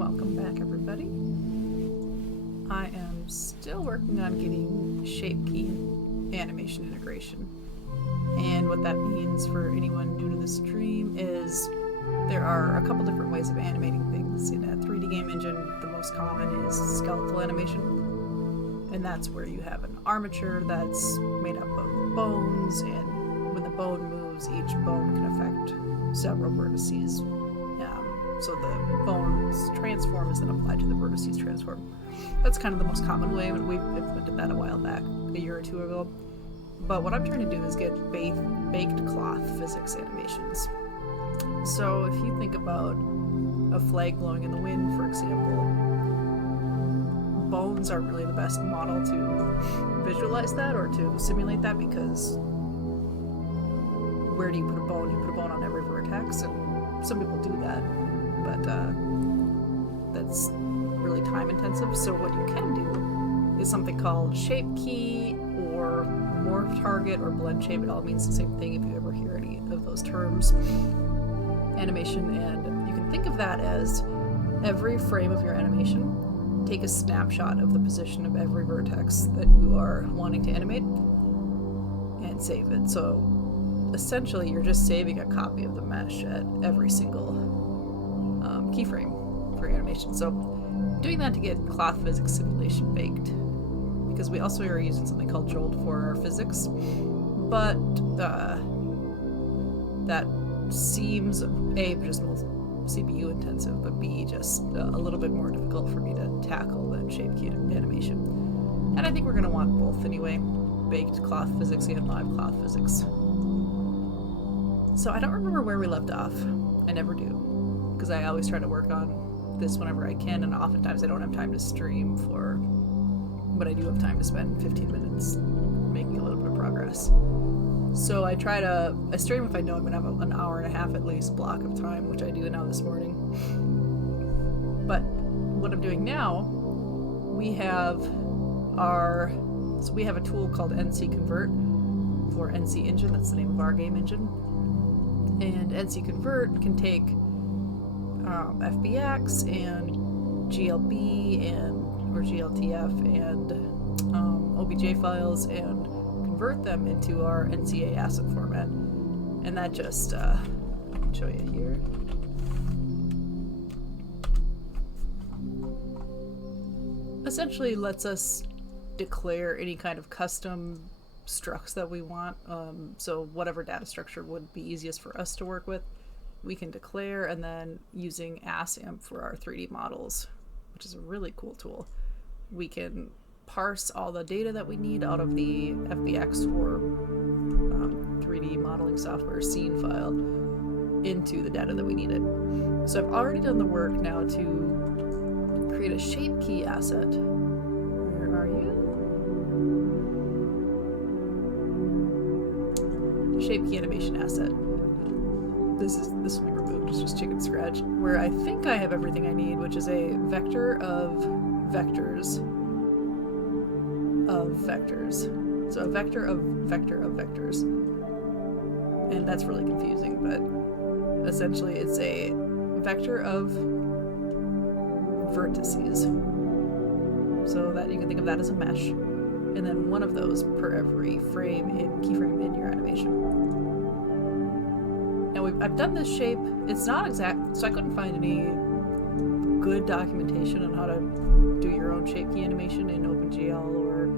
Welcome back, everybody. I am still working on getting shape key animation integration. And what that means for anyone new to the stream is there are a couple different ways of animating things. In a 3D game engine, the most common is skeletal animation. And that's where you have an armature that's made up of bones, and when the bone moves, each bone can affect several vertices. So the bones transform is then applied to the vertices transform. That's kind of the most common way, and we've implemented that a while back, a year or two ago. But what I'm trying to do is get baked cloth physics animations. So if you think about a flag blowing in the wind, for example, bones aren't really the best model to visualize that or to simulate that, because where do you put a bone? You put a bone on every vertex, and some people do that, but that's really time intensive. So what you can do is something called shape key or morph target or blend shape. It all means the same thing if you ever hear any of those terms. Animation, and you can think of that as every frame of your animation, take a snapshot of the position of every vertex that you are wanting to animate and save it. So essentially you're just saving a copy of the mesh at every single keyframe for your animation. So doing that to get cloth physics simulation baked, because we also are using something called Jolt for our physics, but that seems A, just most CPU intensive, but B, just a little bit more difficult for me to tackle than shape key animation. And I think we're going to want both anyway, baked cloth physics and live cloth physics. So I don't remember where we left off. I never do, because I always try to work on this whenever I can, and oftentimes I don't have time to stream but I do have time to spend 15 minutes making a little bit of progress. So I stream if I know I'm going to have an hour and a half at least block of time, which I do now this morning. But what I'm doing now, we have a tool called NC Convert for NC Engine. That's the name of our game engine. And NC Convert can take FBX and GLB or GLTF and OBJ files and convert them into our NCA asset format. And that just, I can show you here. Essentially lets us declare any kind of custom structs that we want. So whatever data structure would be easiest for us to work with, we can declare, and then using ASAMP for our 3D models, which is a really cool tool, we can parse all the data that we need out of the FBX or 3D modeling software scene file into the data that we needed. So I've already done the work now to create a shape key asset. Where are you? Shape key animation asset. This will be removed. It's just chicken scratch. Where I think I have everything I need, which is a vector of vectors of vectors. So a vector of vectors. And that's really confusing, but essentially it's a vector of vertices. So that you can think of that as a mesh. And then one of those per every keyframe in your animation. Now I've done this shape. It's not exact, so I couldn't find any good documentation on how to do your own shape key animation in OpenGL or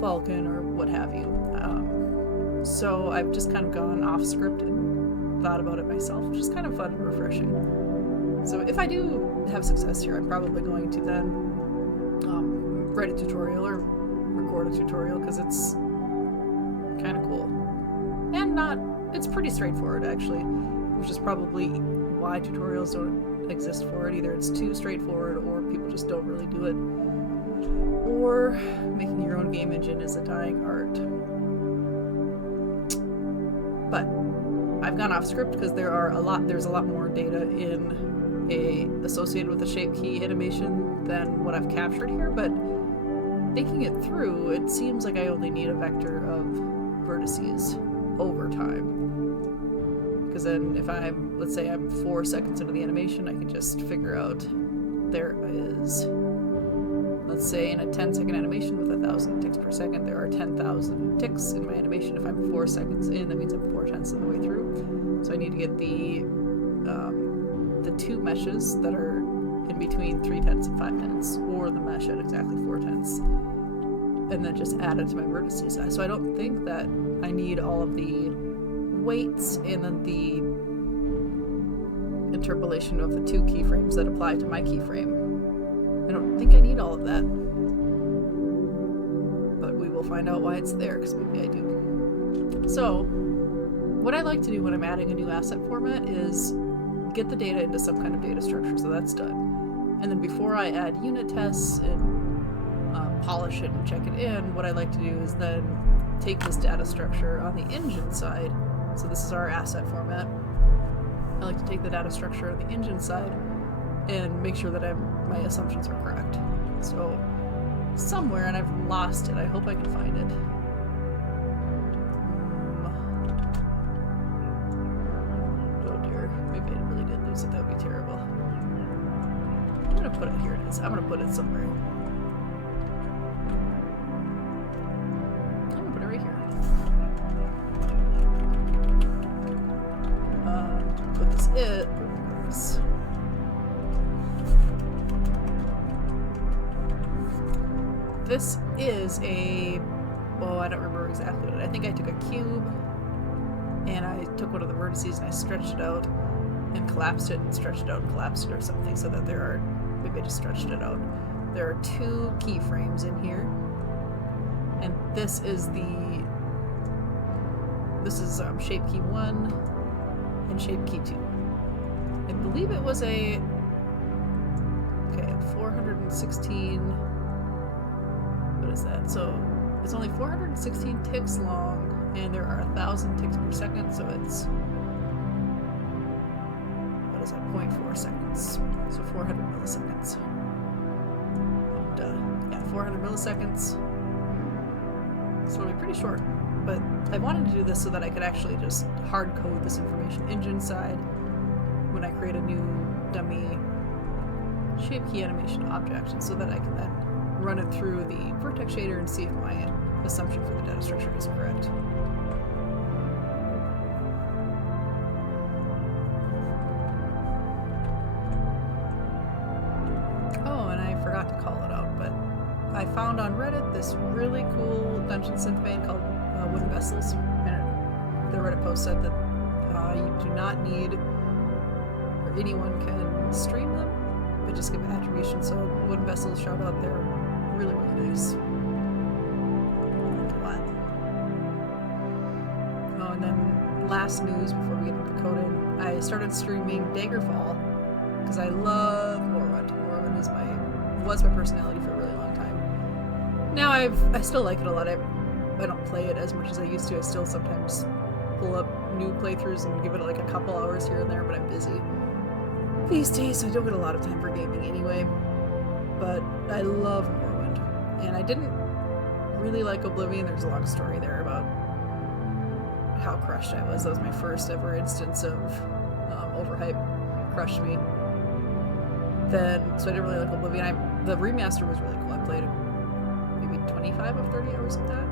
Falcon or what have you. So I've just kind of gone off script and thought about it myself, which is kind of fun and refreshing. So if I do have success here, I'm probably going to then write a tutorial or record a tutorial, because it's kind of cool. And it's pretty straightforward, actually, which is probably why tutorials don't exist for it. Either it's too straightforward, or people just don't really do it, or making your own game engine is a dying art. But I've gone off script because there's a lot more data associated with the shape key animation than what I've captured here, but thinking it through, it seems like I only need a vector of vertices over time. Because then if let's say I'm 4 seconds into the animation, I can just figure out there is, let's say in a 10-second animation with 1,000 ticks per second, there are 10,000 ticks in my animation. If I'm 4 seconds in, that means I'm 4/10 of the way through. So I need to get the 2 meshes that are in between 3/10 and 5/10, or the mesh at exactly 4/10, and then just add it to my vertices. So I don't think that I need all of the weights and then the interpolation of the 2 keyframes that apply to my keyframe. I don't think I need all of that, but we will find out why it's there, because maybe I do. So what I like to do when I'm adding a new asset format is get the data into some kind of data structure, so that's done. And then before I add unit tests and polish it and check it in, what I like to do is then take this data structure on the engine side. So this is our asset format. I like to take the data structure on the engine side and make sure that my assumptions are correct. So somewhere, and I've lost it, I hope I can find it. Oh dear, maybe I really did lose it, that would be terrible. I'm gonna put it, here it is. I'm gonna put it somewhere. I'm gonna put it right here. Put this This is a, well, I don't remember exactly what I think I took a cube and I took one of the vertices and I stretched it out and collapsed it and stretched it out and collapsed it or something, so that there are, maybe I just stretched it out. There are 2 keyframes in here, and this is shape key 1 and shape key 2. I believe it was a 416, what is that? So it's only 416 ticks long, and there are 1,000 ticks per second, so it's, what is that, 0.4 seconds, so 400 milliseconds. And, yeah, 400 milliseconds, so it'll be pretty short, but I wanted to do this so that I could actually just hard code this information engine side when I create a new dummy shape key animation object, so that I can then run it through the vertex shader and see if my assumption for the data structure is correct. Oh, and I forgot to call it out, but I found on Reddit this really cool dungeon synth band called Wooden Vessels, and the Reddit post said that you do not need, or anyone can stream them, but just give attribution. So Wooden Vessels, shout out, they're really, really nice. I like it a lot. Oh, and then last news before we get into coding, I started streaming Daggerfall because I love Morrowind. Morrowind was my personality for a really long time. Now I still like it a lot. I don't play it as much as I used to. I still sometimes pull up new playthroughs and give it like a couple hours here and there, but I'm busy these days, so I don't get a lot of time for gaming anyway. But I love Morrowind, and I didn't really like Oblivion. There's a long story there about how crushed I was. That was my first ever instance of overhype crushed me. So I didn't really like Oblivion. The remaster was really cool. I played maybe 25 of 30 hours of that,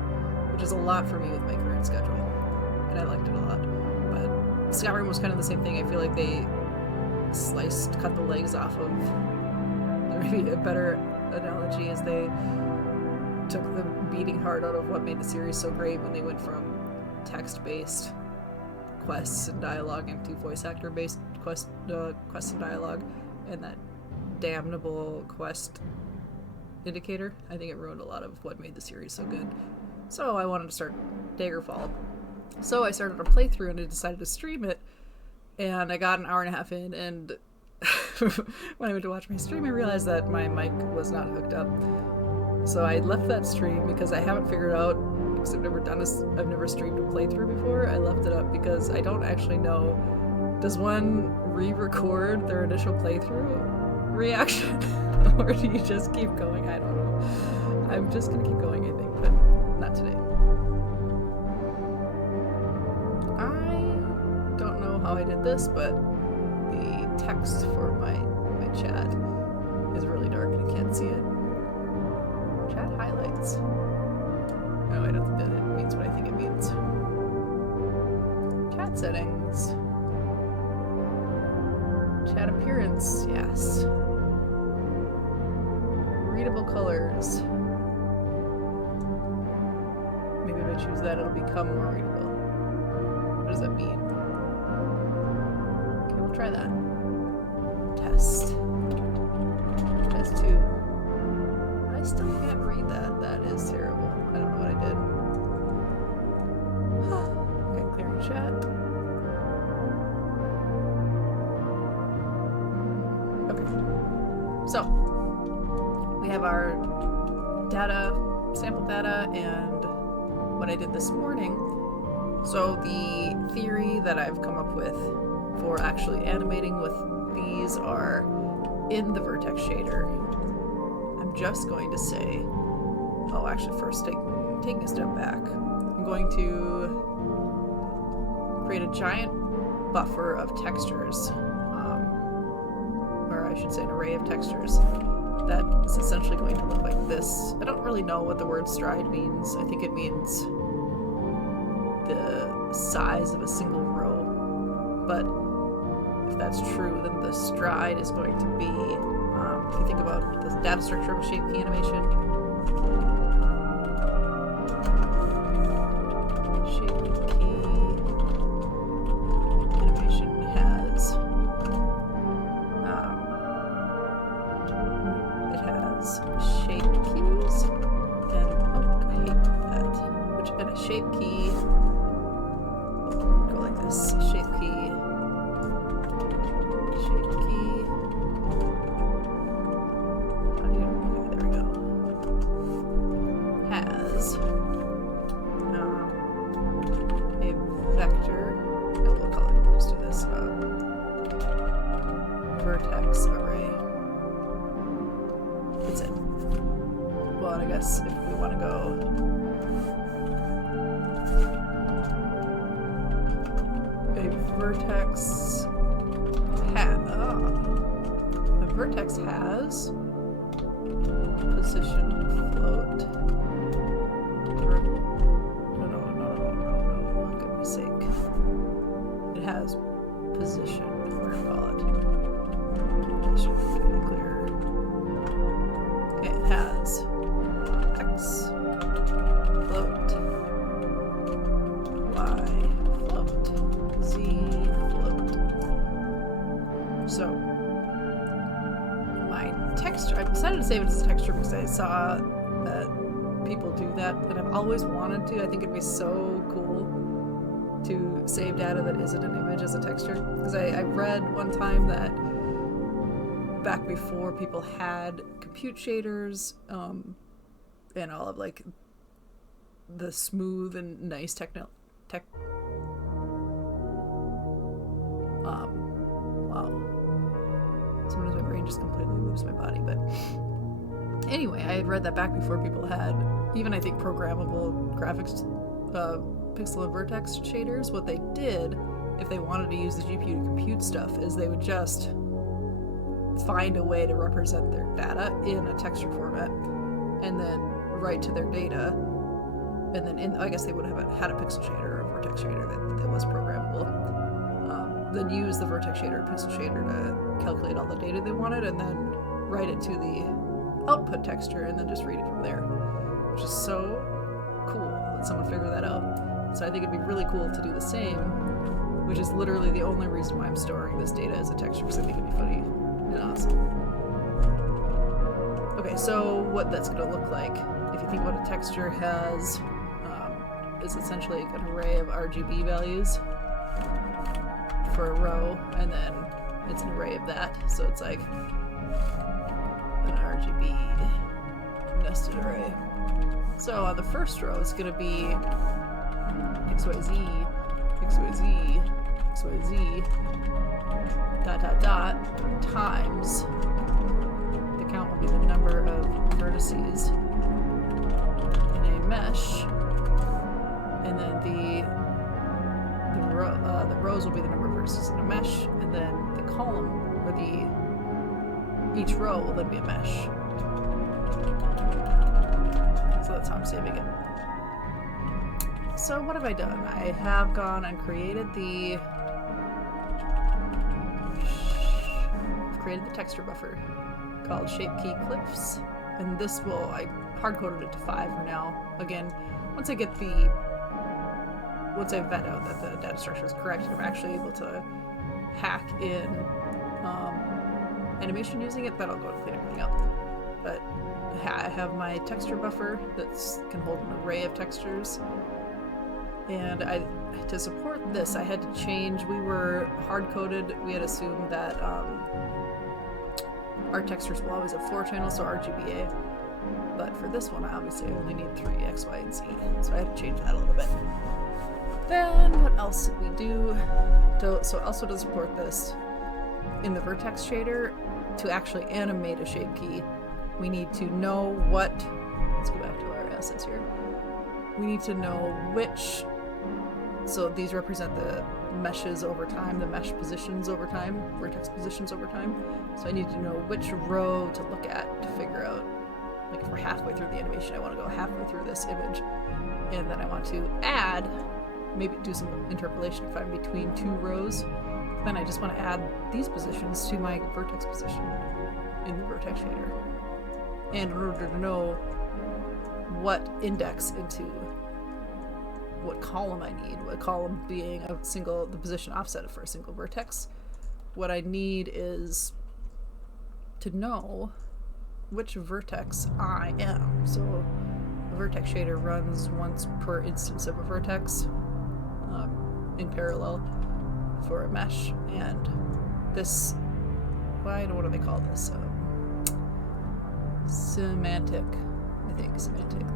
which is a lot for me with my current schedule, and I liked it a lot. But Skyrim was kind of the same thing. I feel like they cut the legs off of, maybe a better analogy is they took the beating heart out of what made the series so great when they went from text-based quests and dialogue into voice actor-based quests and dialogue, and that damnable quest indicator. I think it ruined a lot of what made the series so good. So I wanted to start Daggerfall. So I started a playthrough and I decided to stream it, and I got an hour and a half in, and when I went to watch my stream, I realized that my mic was not hooked up. So I left that stream because I haven't figured out, because I've never streamed a playthrough before. I left it up because I don't actually know, does one re-record their initial playthrough reaction? Or do you just keep going? I don't know. I'm just gonna keep going, I think, but not today. I don't know how I did this, but the text for my chat test. Readable colors. Maybe if I choose that, it'll become more readable. What does that mean? Okay, we'll try that. Test. Test 2. I still can't read that. That is terrible. I don't know what I did. Okay, clearing chat. Okay. So, we have our data, sample data, and what I did this morning. So the theory that I've come up with for actually animating with these are in the vertex shader. I'm just going to say, oh, actually first taking a step back, I'm going to create a giant buffer of textures, or I should say an array of textures that is essentially going to look like this. I don't really know what the word stride means. I think it means the size of a single row, but if that's true, then the stride is going to be, if you think about the data structure of a shape key animation, shape key animation has, it has shape keys, and oh, I hate that, and a shape key, go like this, shape key, okay, there we go, has a vector, no, we'll call it, let's do this, vertex array. That's it. Well, and I guess if we want to go a vertex has position float. No, goodness sake. It has position, we're gonna call it. This should be clearer. Okay, it has X float, Y float, Z float. So my texture, I decided to save it as a texture because I saw that people do that, and I've always wanted to. I think it'd be so cool to save data that isn't an image as a texture, because I read one time that back before people had compute shaders, and all of like the smooth and nice wow. Sometimes my brain just completely leaves my body, but anyway, I had read that back before people had even, I think, programmable graphics, pixel and vertex shaders. What they did, if they wanted to use the GPU to compute stuff, is they would just find a way to represent their data in a texture format and then write to their data, and then I guess they would have had a pixel shader or a vertex shader that was programmable, then use the vertex shader or pixel shader to calculate all the data they wanted, and then write it to the output texture and then just read it from there, which is so cool that someone figured that out. So I think it'd be really cool to do the same, which is literally the only reason why I'm storing this data as a texture, because I think it'd be funny and awesome. Okay, so what that's going to look like, if you think what a texture has, is essentially an array of RGB values for a row, and then it's an array of that, so it's like an RGB nested array. So on the first row, it's going to be XYZ, XYZ, XYZ, dot dot dot, times, the count will be the number of vertices in a mesh, and then the rows will be the number of vertices in a mesh, and then the column, or each row will then be a mesh. So that's how I'm saving it. So what have I done? I have gone and created created the texture buffer called Shape Key Cliffs, and this I hard-coded it to 5 for now. Again, once I vet out that the data structure is correct and I'm actually able to hack in animation using it, then I'll go and clean everything up. But I have my texture buffer that can hold an array of textures, and to support this I had to change. We were hard-coded, we had assumed that our textures will always have 4 channels, so RGBA, but for this one I obviously only need 3, X, Y, and Z, so I had to change that a little bit. Then what else did we do? So also to support this, in the vertex shader, to actually animate a shape key, we need to know let's go back to our assets here. We need to know which, so these represent the meshes over time, the mesh positions over time, vertex positions over time. So I need to know which row to look at to figure out, like if we're halfway through the animation, I want to go halfway through this image, and then I want to add, maybe do some interpolation if I'm between 2 rows. Then I just want to add these positions to my vertex position in the vertex shader. And in order to know what index into what column I need, what column being the position offset for a single vertex, what I need is to know which vertex I am. So the vertex shader runs once per instance of a vertex in parallel for a mesh, and this, what do they call this? Semantic.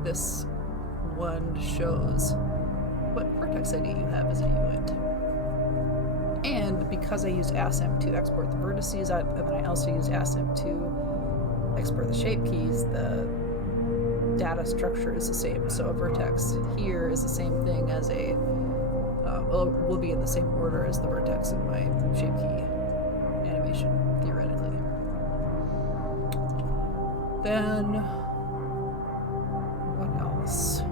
This one shows what vertex ID you have as a unit. And because I used ASM to export the vertices, and then I also used ASM to export the shape keys, the data structure is the same. So a vertex here is the same thing as will be in the same order as the vertex in my shape key animation, theoretically. Then, what else?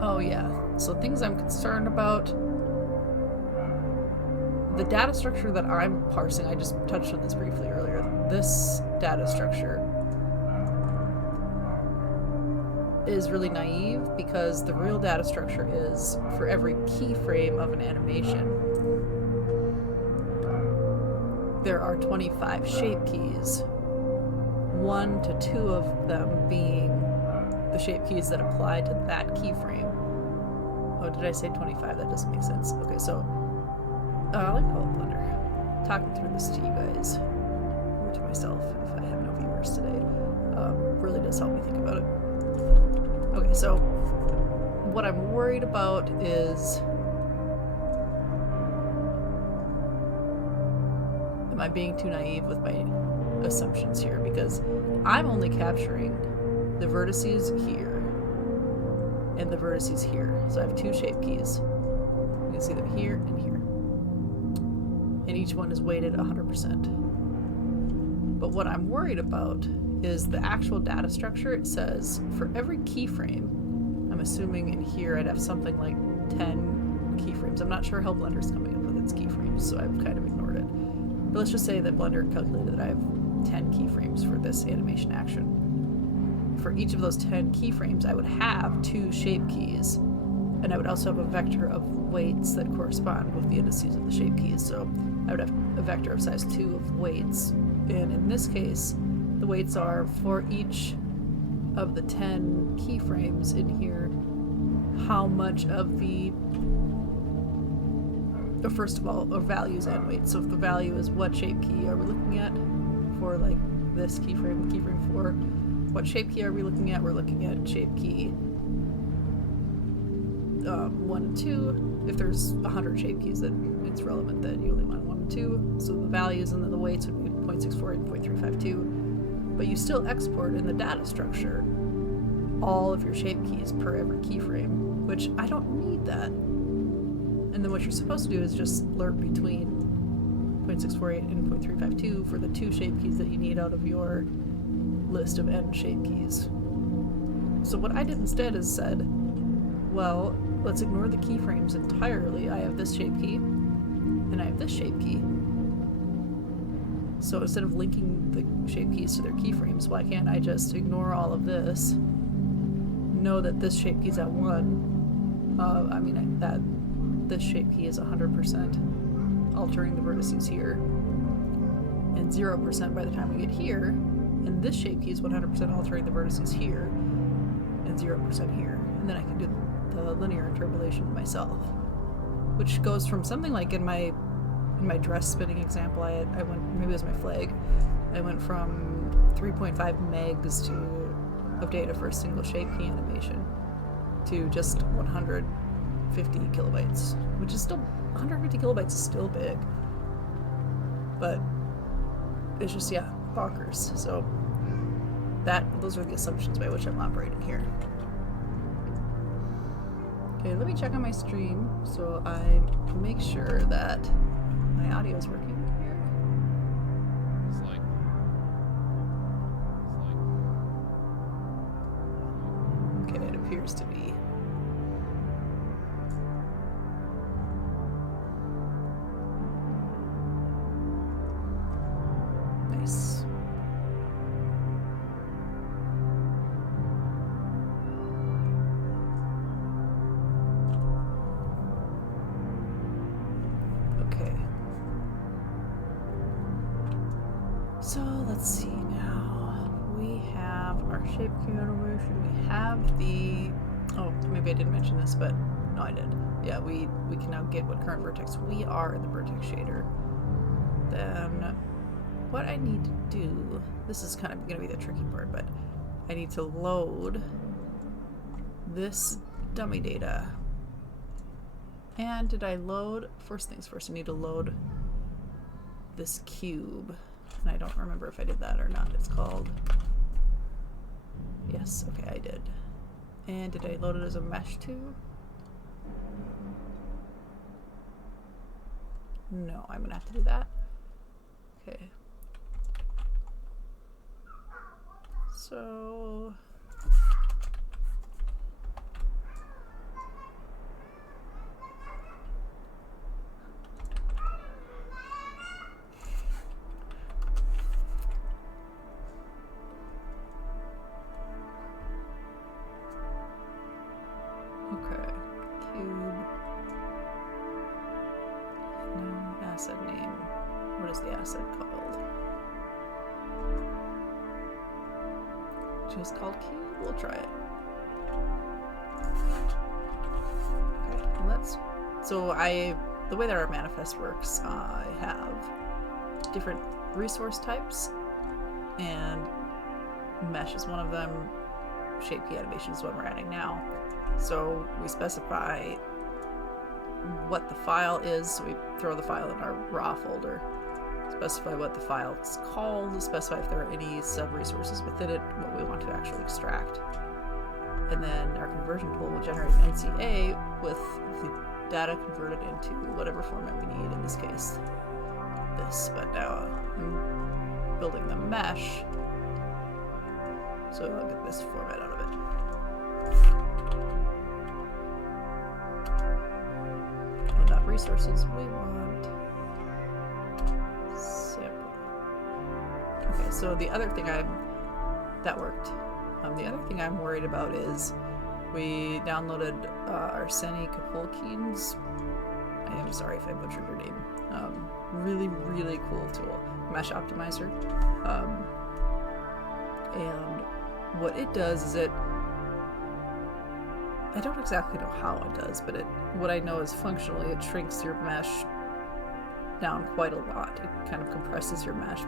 Oh yeah, so things I'm concerned about. The data structure that I'm parsing, I just touched on this briefly earlier, this data structure is really naive because the real data structure is for every keyframe of an animation, there are 25 shape keys, 1 to 2 of them being the shape keys that apply to that keyframe. Oh, did I say 25? That doesn't make sense. Okay, so let me pull up Blender. Talking through this to you guys, or to myself if I have no viewers today, really does help me think about it. Okay, so what I'm worried about is, am I being too naive with my assumptions here? Because I'm only capturing the vertices here and the vertices here. So I have 2 shape keys. You can see them here and here. And each one is weighted 100%. But what I'm worried about is the actual data structure. It says for every keyframe, I'm assuming in here I'd have something like 10 keyframes. I'm not sure how Blender's coming up with its keyframes, so I've kind of ignored it. But let's just say that Blender calculated that I have 10 keyframes for this animation action. For each of those 10 keyframes, I would have 2 shape keys, and I would also have a vector of weights that correspond with the indices of the shape keys. So I would have a vector of size 2 of weights, and in this case, the weights are for each of the 10 keyframes in here, how much of the, first of all, values and weights. So if the value is what shape key are we looking at for like this keyframe, keyframe 4, what shape key are we looking at? We're looking at shape key 1 and 2. If there's 100 shape keys, then it's relevant that you only want 1 and 2. So the values and then the weights would be 0.64 and 0.352. But you still export in the data structure all of your shape keys per every keyframe, which I don't need that. And then what you're supposed to do is just lerp between 0.648 and 0.352 for the 2 shape keys that you need out of your list of n shape keys. So what I did instead is said, well, let's ignore the keyframes entirely. I have this shape key, and I have this shape key. So instead of linking the shape keys to their keyframes, why can't I just ignore all of this, know that this shape key is at 1, that this shape key is 100% altering the vertices here, and 0% by the time we get here, and this shape key is 100% altering the vertices here, and 0% here, and then I can do the linear interpolation myself, which goes from something like in my dress spinning example, I went, maybe it was my flag, I went from 3.5 megs of data for a single shape key animation to just 150 kilobytes, which is still, 150 kilobytes is still big, but it's just, yeah, bonkers. So those are the assumptions by which I'm operating here. Okay, let me check on my stream so I make sure that my audio is working here. Okay, it appears to be. Nice. So let's see now. We have our shape key animation. We have the, oh, maybe I didn't mention this, but no, I did. Yeah, we can now get what current vertex we are in the vertex shader. Then what I need to do, this is kind of going to be the tricky part, but I need to load this dummy data. And did I load, first things first, I need to load this cube. And I don't remember if I did that or not. It's called, yes, okay, I did. And did I load it as a mesh too? No, I'm gonna have to do that. Okay. So asset name. What is the asset called? Just called cube? We'll try it. Okay, let's... So the way that our manifest works, I have different resource types, and mesh is one of them. Shape key animation is what we're adding now. So we specify what the file is, so we throw the file in our raw folder, specify what the file is called, specify if there are any sub-resources within it, what we want to actually extract. And then our conversion tool will generate an NCA with the data converted into whatever format we need, in this case, this. But now I'm building the mesh, so I'll get this format out of it. Resources we want sample. Okay, so the other thing that worked. The other thing I'm worried about is we downloaded Arseny Kapulkin's, I am sorry if I butchered your name, really, really cool tool, Mesh Optimizer. And what it does is I don't exactly know how it does, but what I know is functionally it shrinks your mesh down quite a lot. It kind of compresses your mesh,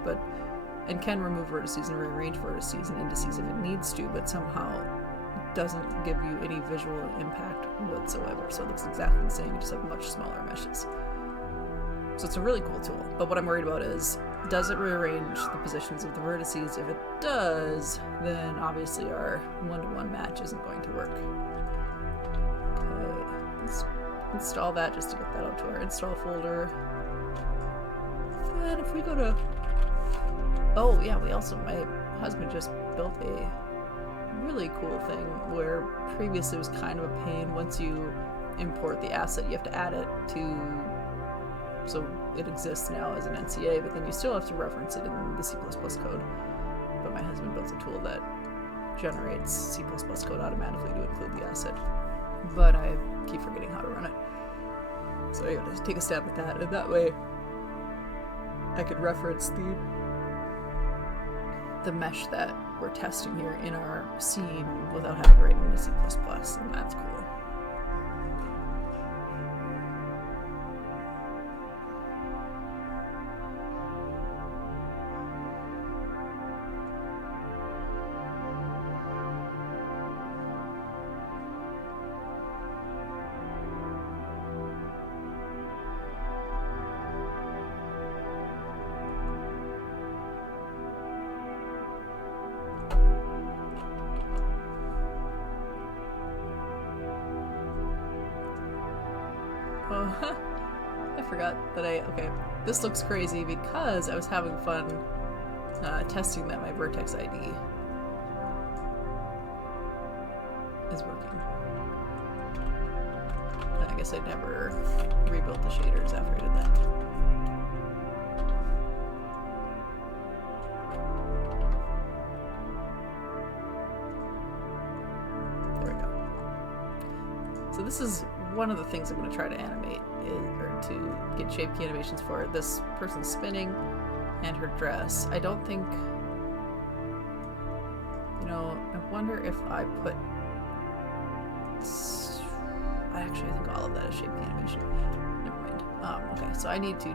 and can remove vertices and rearrange vertices and indices if it needs to, but somehow doesn't give you any visual impact whatsoever. So it looks exactly the same, you just have much smaller meshes. So it's a really cool tool, but what I'm worried about is, does it rearrange the positions of the vertices? If it does, then obviously our one-to-one match isn't going to work. Let's install that just to get that out to our install folder. And if we go to... Oh yeah, my husband just built a really cool thing where previously it was kind of a pain. Once you import the asset, you have to add it to so it exists now as an NCA, but then you still have to reference it in the C++ code. But my husband built a tool that generates C++ code automatically to include the asset. But I keep forgetting how to run it. So I gotta take a stab at that, and that way I could reference the mesh that we're testing here in our scene without having to write it into C++, and that's cool. Oh, I forgot that okay, this looks crazy because I was having fun testing that my vertex ID is working. And I guess I never rebuilt the shaders after I did that. There we go. So this is one of the things I'm going to try to animate, or to get shape key animations for. This person's spinning and her dress. I don't think, I wonder if I put, I think all of that is shape key animation. Never mind. Okay, so I need to